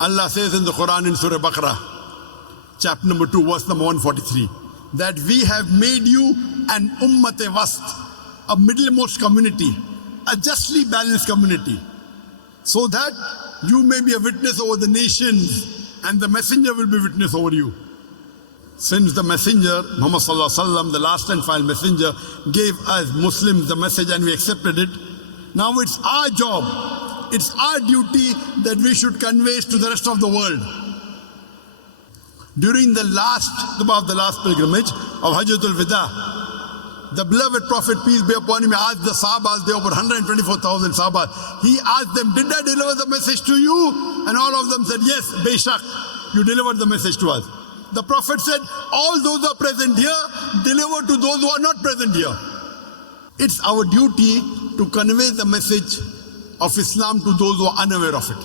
Allah says in the Quran in Surah Baqarah, chapter number 2, verse number 143, that we have made you an ummat-e-wast, a middlemost community, a justly balanced community, so that you may be a witness over the nations and the messenger will be witness over you. Since the messenger, Muhammad Sallallahu Alaihi Wasallam, the last and final messenger, gave us Muslims the message and we accepted it, now it's our job, it's our duty that we should convey it to the rest of the world. During the last pilgrimage of Hajjatul Wida, the beloved Prophet, peace be upon him, asked the Sahabas, there were 124,000 Sahabas. He asked them, did I deliver the message to you? And all of them said, yes, Beshak, you delivered the message to us. The Prophet said, all those who are present here, deliver to those who are not present here. It's our duty to convey the message of Islam to those who are unaware of it.